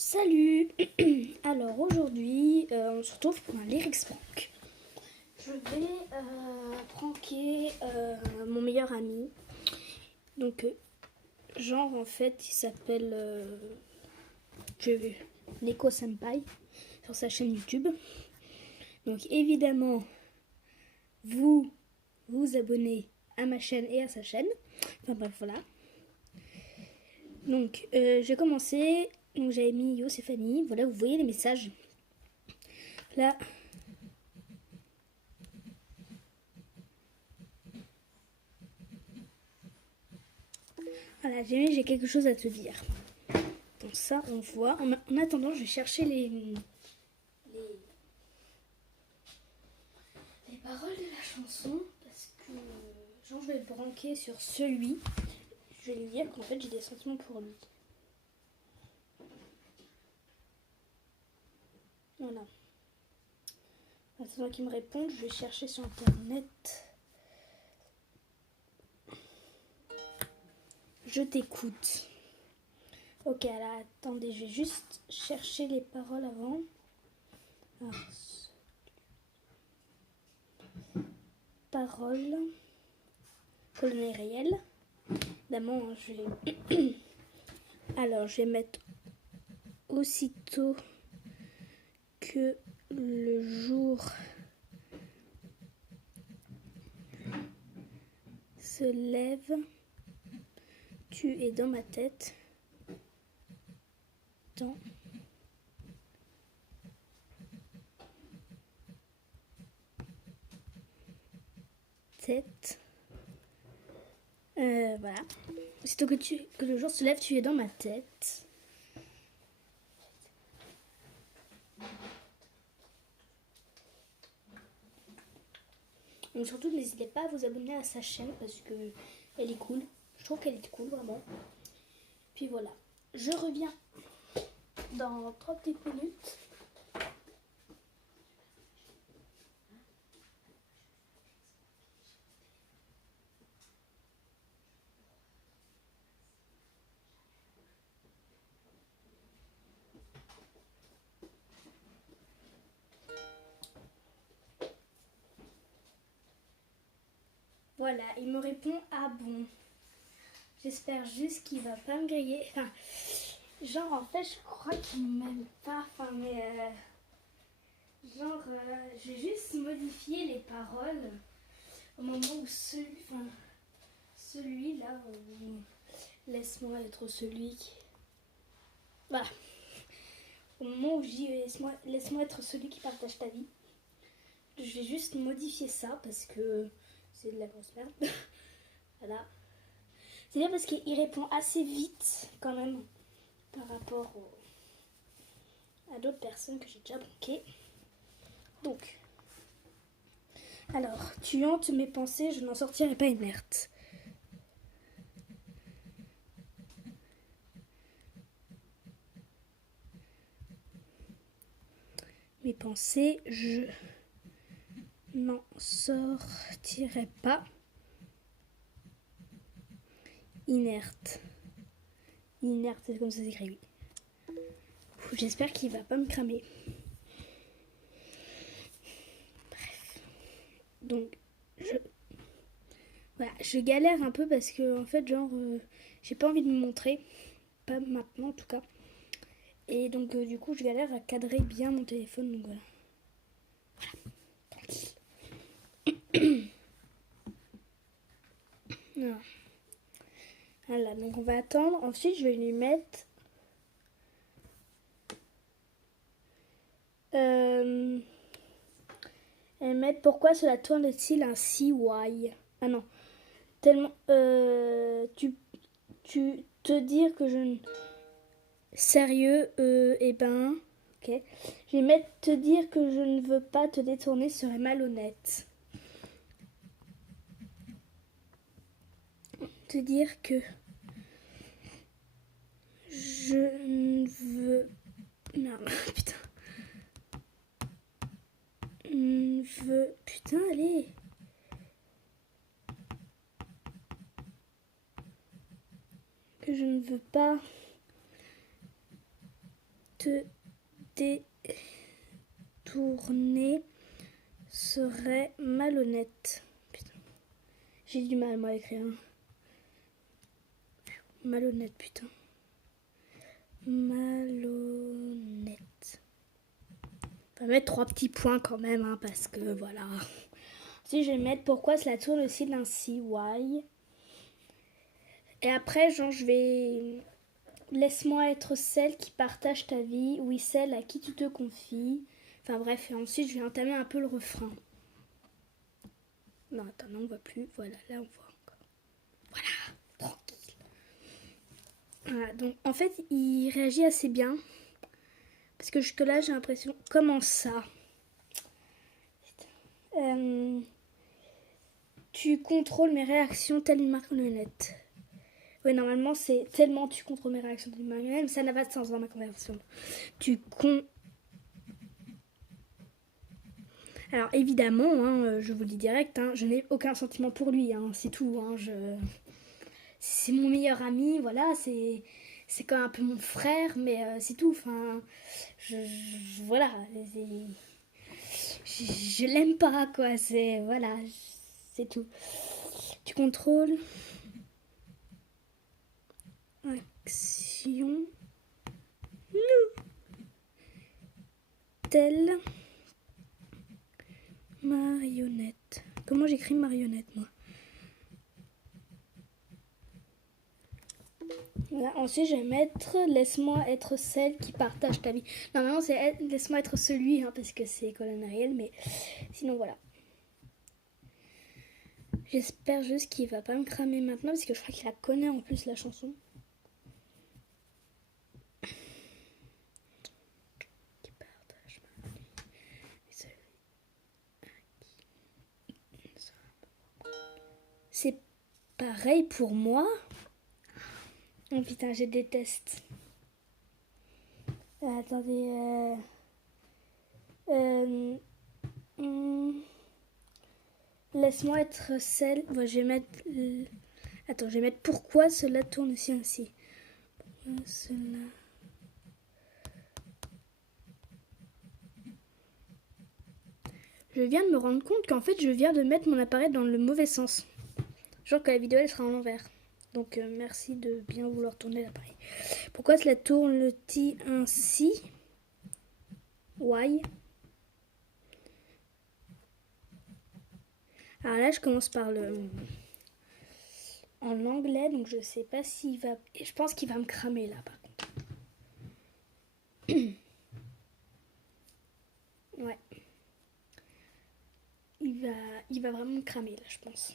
Salut. Alors aujourd'hui, on se retrouve pour un lyrics prank. Je vais pranker mon meilleur ami. Donc, genre en fait, il s'appelle Neko Senpai sur sa chaîne YouTube. Donc évidemment, vous vous abonnez à ma chaîne et à sa chaîne. Enfin bref, voilà. Donc j'ai commencé. Donc j'avais mis Yo c'est Fanny. Voilà, vous voyez les messages. Là. Voilà, j'ai quelque chose à te dire. Donc ça, on voit. En attendant, je vais chercher les paroles de la chanson. Parce que, genre, je vais le branquer sur celui. Je vais lui dire qu'en fait, j'ai des sentiments pour lui. Voilà. Attends qu'il me réponde, je vais chercher sur internet. Je t'écoute. Ok, alors attendez, je vais juste chercher les paroles avant. Alors, paroles. Colonne réel. Évidemment, je vais. Alors, je vais mettre aussitôt que le jour se lève, tu es dans ma tête. Dans tête. Voilà. Aussitôt que le jour se lève, tu es dans ma tête. Donc surtout, n'hésitez pas à vous abonner à sa chaîne parce que elle est cool. Je trouve qu'elle est cool, vraiment. Puis voilà. Je reviens dans 3 petites minutes. Voilà, il me répond ah bon. J'espère juste qu'il va pas me griller. Enfin, genre en fait, je crois qu'il m'aime pas. Enfin, mais genre, j'ai juste modifié les paroles au moment où celui-là, laisse-moi être celui qui. Voilà. Au moment où je dis laisse-moi être celui qui partage ta vie, je vais juste modifier ça parce que c'est de la grosse merde. Voilà. C'est bien parce qu'il répond assez vite quand même par rapport à d'autres personnes que j'ai déjà bloquées. Donc, alors, tu hantes mes pensées, je n'en sortirai pas inerte. Mes pensées, je n'en sortirai pas inerte. Inerte, c'est comme ça s'écrit. J'espère qu'il va pas me cramer. Bref. Donc, voilà, je galère un peu parce que, en fait, genre, j'ai pas envie de me montrer. Pas maintenant, en tout cas. Et donc, du coup, je galère à cadrer bien mon téléphone. Donc, voilà. Tranquille. Voilà. Voilà, donc on va attendre. Ensuite, je vais lui mettre. Mettre pourquoi cela tourne-t-il ainsi, why? Ah non. Tellement. Tu te dire que je ne. Sérieux, eh ben. Ok. Je vais mettre te dire que je ne veux pas te détourner serait malhonnête. Te dire que je ne veux. Non, putain. Veux. Putain, allez. Que je ne veux pas te détourner serait malhonnête. Putain. J'ai du mal moi à écrire. Malhonnête, putain. Malhonnête. On va mettre 3 petits points quand même, hein, parce que voilà. Si je vais mettre pourquoi cela tourne aussi ainsi, why. Et après, genre, je vais. Laisse-moi être celle qui partage ta vie, oui, celle à qui tu te confies. Enfin bref, et ensuite, je vais entamer un peu le refrain. Non, attends, là, on voit plus. Voilà, là, on voit encore. Voilà, tranquille. Voilà, donc en fait, il réagit assez bien. Parce que jusque-là, j'ai l'impression. Comment ça Tu contrôles mes réactions telle une marionnette. Oui, normalement, c'est tellement tu contrôles mes réactions telle une marionnette, mais ça n'a pas de sens dans ma conversation. Alors évidemment, hein, je vous le dis direct, hein, je n'ai aucun sentiment pour lui, hein, c'est tout. Hein, c'est mon meilleur ami, voilà, c'est quand même un peu mon frère, mais c'est tout. Enfin, voilà, je l'aime pas, quoi. C'est voilà, c'est tout. Tu contrôles action telle marionnette. Comment j'écris marionnette, moi? Là, ensuite, je vais mettre laisse-moi être celle qui partage ta vie. Normalement, c'est laisse-moi être celui, hein, parce que c'est colonne Ariel, mais sinon, voilà. J'espère juste qu'il va pas me cramer maintenant, parce que je crois qu'il la connaît en plus, la chanson. Qui partage ma vie. C'est pareil pour moi. Oh putain, je déteste. Attendez. Laisse-moi être celle. Bon, je vais mettre. Attends, je vais mettre pourquoi cela tourne aussi ainsi. Pourquoi cela. Je viens de me rendre compte qu'en fait, je viens de mettre mon appareil dans le mauvais sens. Genre que la vidéo elle sera en l'envers. Donc merci de bien vouloir tourner l'appareil. Pourquoi cela tourne-t-il ainsi? Why? Alors là, je commence par le en anglais, donc je sais pas s'il va. Je pense qu'il va me cramer là, par contre. Ouais. Il va vraiment me cramer là, je pense.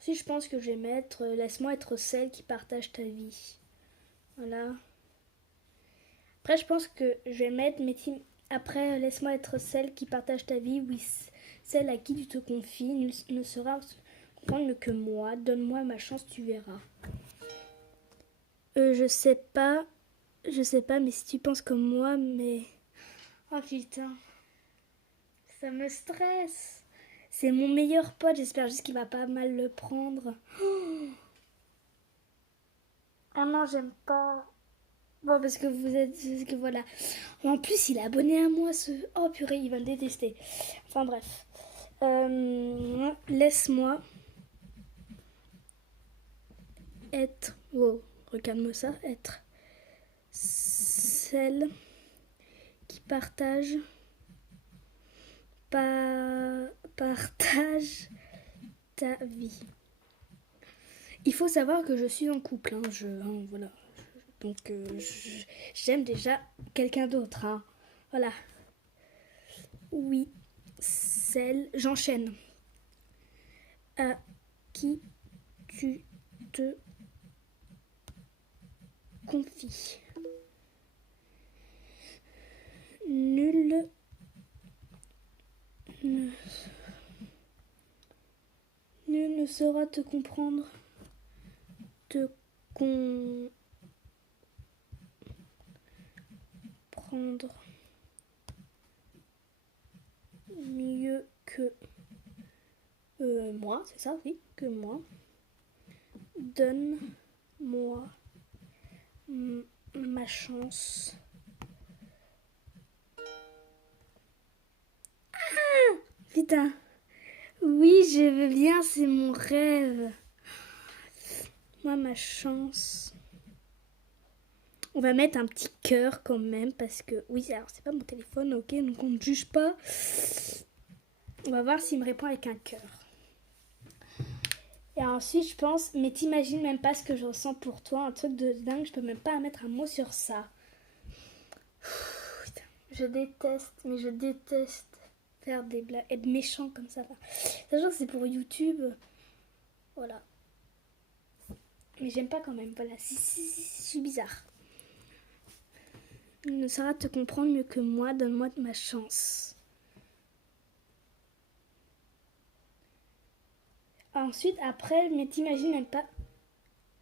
Si je pense que je vais mettre laisse-moi être celle qui partage ta vie. Voilà. Après, je pense que je vais mettre après laisse-moi être celle qui partage ta vie. Oui, celle à qui tu te confies ne sera comprendre que moi. Donne-moi ma chance, tu verras. Je sais pas, mais si tu penses comme moi, mais oh putain, ça me stresse. C'est mon meilleur pote, j'espère juste qu'il va pas mal le prendre. Ah non, j'aime pas. Bon, parce que vous êtes. Parce que voilà. En plus, il est abonné à moi, ce. Oh purée, il va me détester. Enfin bref. Laisse-moi être. Wow, regarde-moi ça. Être celle qui partage. Partage ta vie. Il faut savoir que je suis en couple. Voilà. Donc, j'aime déjà quelqu'un d'autre. Hein. Voilà. Oui, celle. J'enchaîne. À qui tu te confies. Nul ne saura te comprendre. Te comprendre mieux que Moi, c'est ça, oui, que moi. Donne-moi ma chance. Putain. Oui, je veux bien, c'est mon rêve. Moi, ma chance. On va mettre un petit cœur quand même parce que... Oui, alors c'est pas mon téléphone, ok, donc on ne juge pas. On va voir s'il me répond avec un cœur. Et ensuite, je pense, mais t'imagines même pas ce que je ressens pour toi, un truc de dingue, je peux même pas mettre un mot sur ça. Putain, je déteste, mais je déteste faire des blagues, être méchant comme ça. Sachant que c'est pour YouTube, voilà. Mais j'aime pas quand même, voilà, c'est bizarre. Ne saura te comprendre mieux que moi, donne-moi de ma chance. Ensuite, après, mais t'imagines même pas,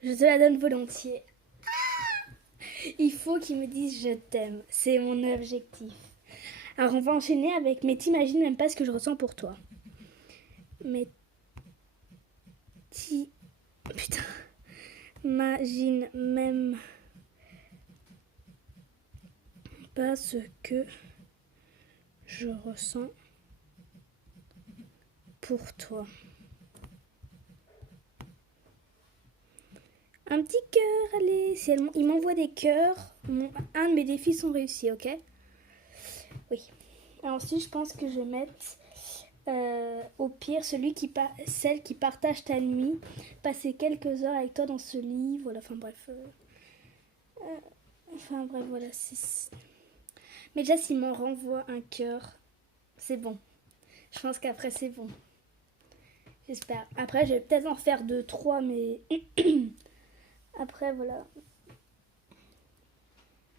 je te la donne volontiers. Il faut qu'il me dise je t'aime, c'est mon objectif. Alors on va enchaîner avec, mais t'imagines même pas ce que je ressens pour toi. Mais putain, imagine même pas ce que je ressens pour toi. Un petit cœur, allez. Si il m'envoie des cœurs, un de mes défis sont réussis, ok? Oui. Et ensuite, je pense que je vais mettre au pire celle qui partage ta nuit, passer quelques heures avec toi dans ce lit, voilà. Enfin bref, voilà. Mais déjà, s'il m'en renvoie un cœur, c'est bon. Je pense qu'après, c'est bon. J'espère. Après, je vais peut-être en faire 2, 3, mais après, voilà.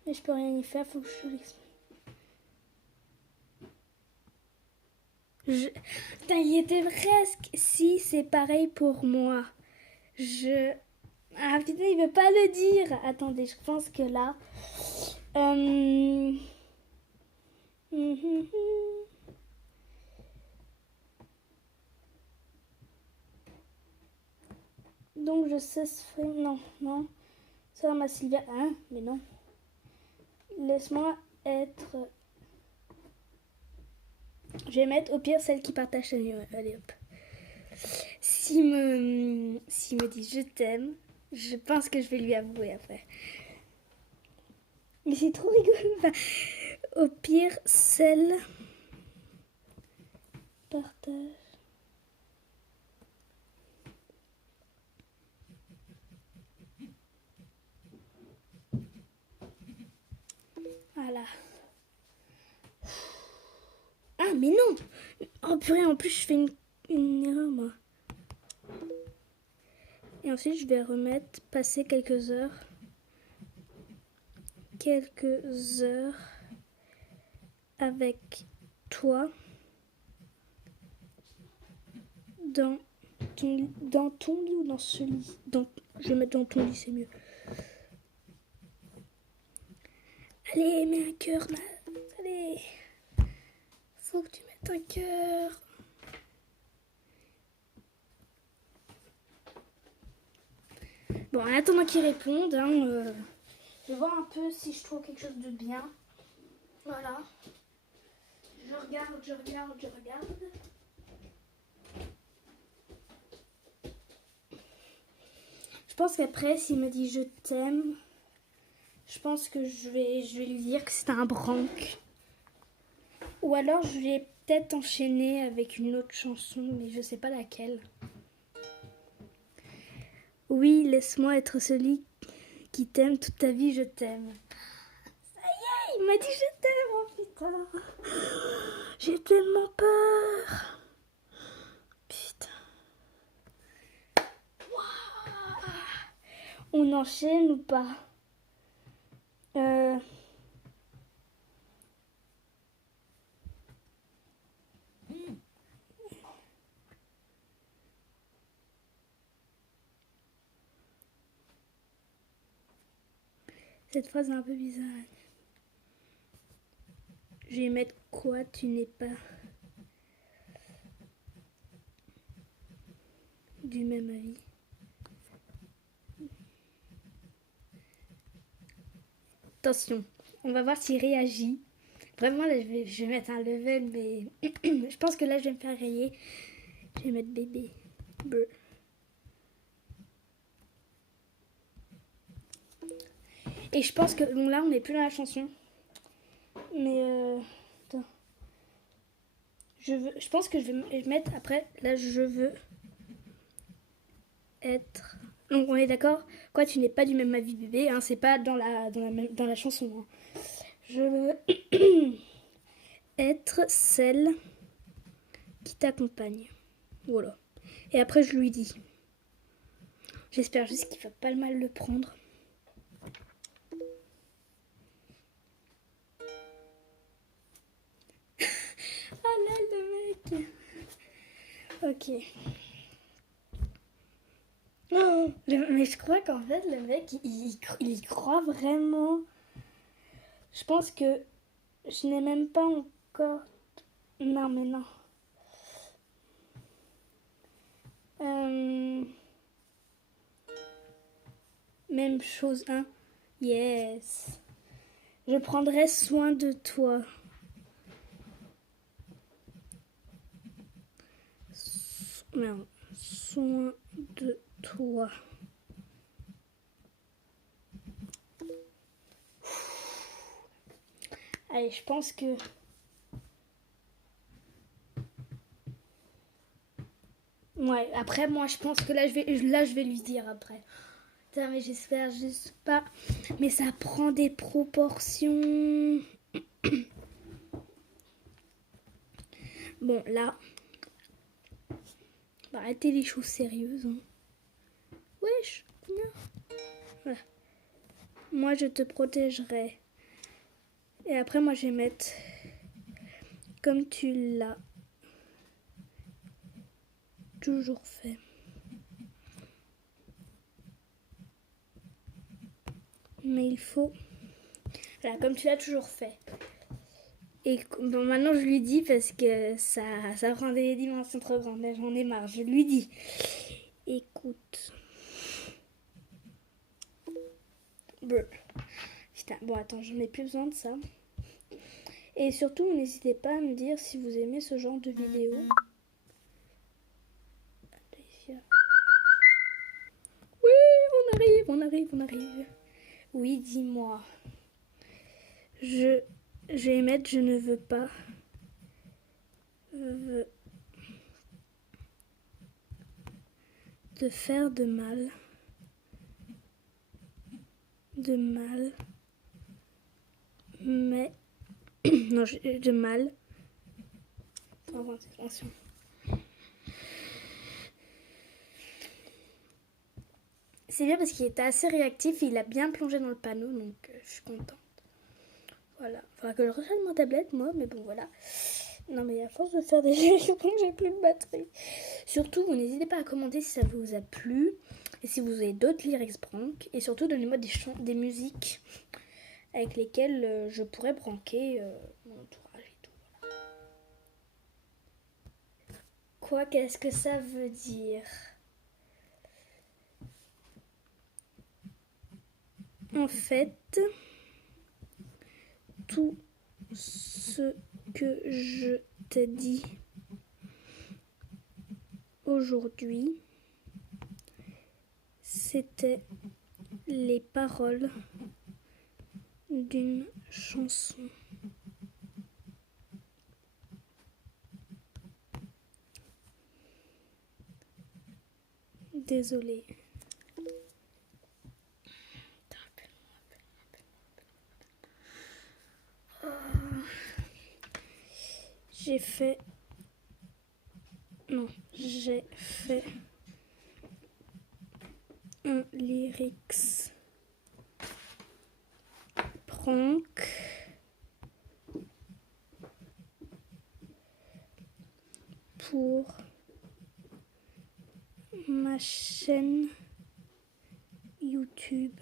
Mais je peux rien y faire, faut que je l'explique. Putain, il était presque. Si, c'est pareil pour moi. Ah putain, il veut pas le dire. Attendez, je pense que là... Donc je sais ce film. Non. Ça va ma Sylvia. Hein? Mais non. Laisse-moi être... Je vais mettre au pire celle qui partage sa nuit. Allez hop. S'il me dit je t'aime, je pense que je vais lui avouer après. Mais c'est trop rigolo. Enfin, au pire, celle partage. Voilà. Ah mais non. Oh purée, en plus je fais une erreur moi. Et ensuite je vais remettre, passer quelques heures avec toi dans ton lit ou dans ce lit. Je vais mettre dans ton lit, c'est mieux. Allez, mets un cœur là. Allez. Faut que tu mettes un cœur. Bon, en attendant qu'il réponde, je vais voir un peu si je trouve quelque chose de bien. Voilà. Je regarde. Je pense qu'après, s'il me dit je t'aime, je pense que je vais lui dire que c'est un branque. Ou alors je vais peut-être enchaîner avec une autre chanson, mais je sais pas laquelle. Oui, laisse-moi être celui qui t'aime toute ta vie, je t'aime. Ça y est, il m'a dit je t'aime, oh putain. J'ai tellement peur. Putain. Wow. On enchaîne ou pas? Cette phrase est un peu bizarre. Je vais mettre quoi, tu n'es pas. du même avis. Attention, on va voir s'il réagit. Vraiment, là, je vais mettre un level, mais je pense que là, je vais me faire rayer. Je vais mettre bébé. Bleu. Et je pense que, bon, là, on n'est plus dans la chanson. Mais, attends. Je pense que je vais mettre après, là, je veux être... Donc, on est d'accord? Quoi, tu n'es pas du même avis, bébé, hein, c'est pas dans la chanson. Hein. Je veux être celle qui t'accompagne. Voilà. Et après, je lui dis. J'espère juste qu'il va pas mal le prendre. Ah là, le mec. Ok. Oh, mais je crois qu'en fait, le mec, il y croit vraiment. Je pense que je n'ai même pas encore... Non, mais non. Même chose, hein. Yes. Je prendrai soin de toi. Merde. Soin de toi. Allez, je pense que... Ouais, après, moi, je pense que là, je vais lui dire après. Putain, mais j'espère juste pas. Mais ça prend des proportions. Bon, là... Bah, arrêtez les choses sérieuses. Hein. Wesh. Voilà. Moi, je te protégerai. Et après, moi, je vais mettre... Comme tu l'as toujours fait. Mais il faut... Voilà, comme tu l'as toujours fait. Et bon, maintenant, je lui dis parce que ça prend des dimensions trop grandes. Là, j'en ai marre. Je lui dis. Écoute. Brr. Putain, bon, attends, j'en ai plus besoin de ça. Et surtout, n'hésitez pas à me dire si vous aimez ce genre de vidéo. Oui, on arrive. Oui, dis-moi. Je vais mettre je ne veux pas. Te faire de mal. Mais... non, de mal. Attention. C'est bien parce qu'il était assez réactif et il a bien plongé dans le panneau, donc je suis contente. Voilà. Faudra que je recharge ma tablette, moi, mais bon, voilà. Non, mais à force de faire des vidéos, j'ai plus de batterie. Surtout, vous n'hésitez pas à commenter si ça vous a plu et si vous avez d'autres lyrics prank. Et surtout, donnez-moi des musiques avec lesquelles je pourrais pranker mon entourage et tout. Voilà. Quoi, qu'est-ce que ça veut dire? En fait, tout ce que je t'ai dit aujourd'hui, c'était les paroles d'une chanson. Désolée. J'ai fait un lyrics prank pour ma chaîne YouTube.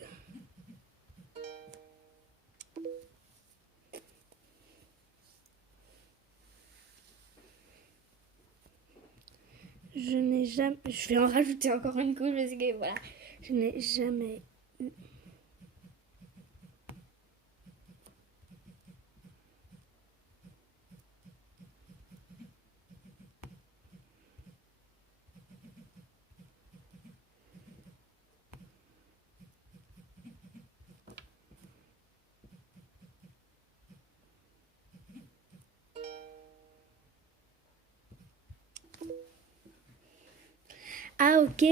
Je n'ai jamais... Je vais en rajouter encore une couche parce que voilà, je n'ai jamais eu... Ah ok,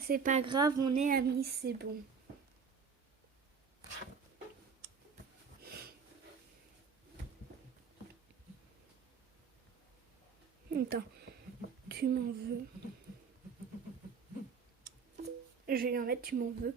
c'est pas grave, on est amis, c'est bon. Attends, tu m'en veux. Je vais en mettre, tu m'en veux.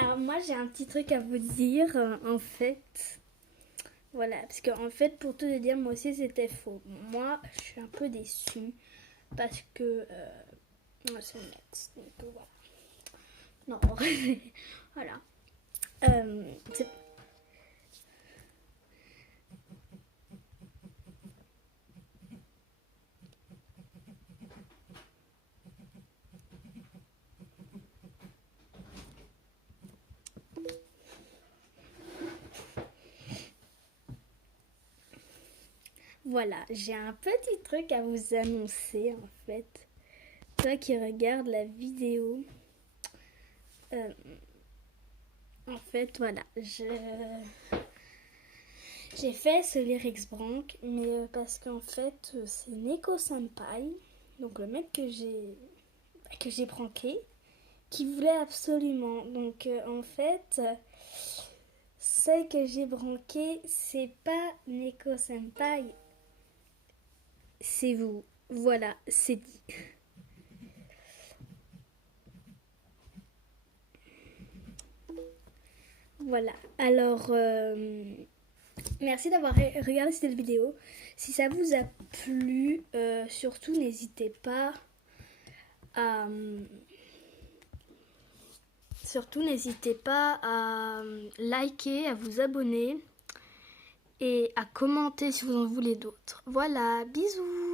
Alors moi j'ai un petit truc à vous dire en fait. Voilà, parce qu'en fait pour tout te dire moi aussi c'était faux. Moi je suis un peu déçue parce que c'est net. Donc voilà. Non, voilà. C'est... Voilà, j'ai un petit truc à vous annoncer en fait. Toi qui regardes la vidéo, en fait voilà, j'ai fait ce Lyrics Brank, mais parce qu'en fait c'est Neko Senpai, donc le mec que j'ai pranké, qui voulait absolument. Donc en fait, celle que j'ai branquée, c'est pas Neko Senpai, c'est vous. Voilà, c'est dit. Voilà, alors merci d'avoir regardé cette vidéo. Si ça vous a plu, surtout n'hésitez pas à... Surtout n'hésitez pas à liker, à vous abonner et à commenter si vous en voulez d'autres. Voilà, bisous!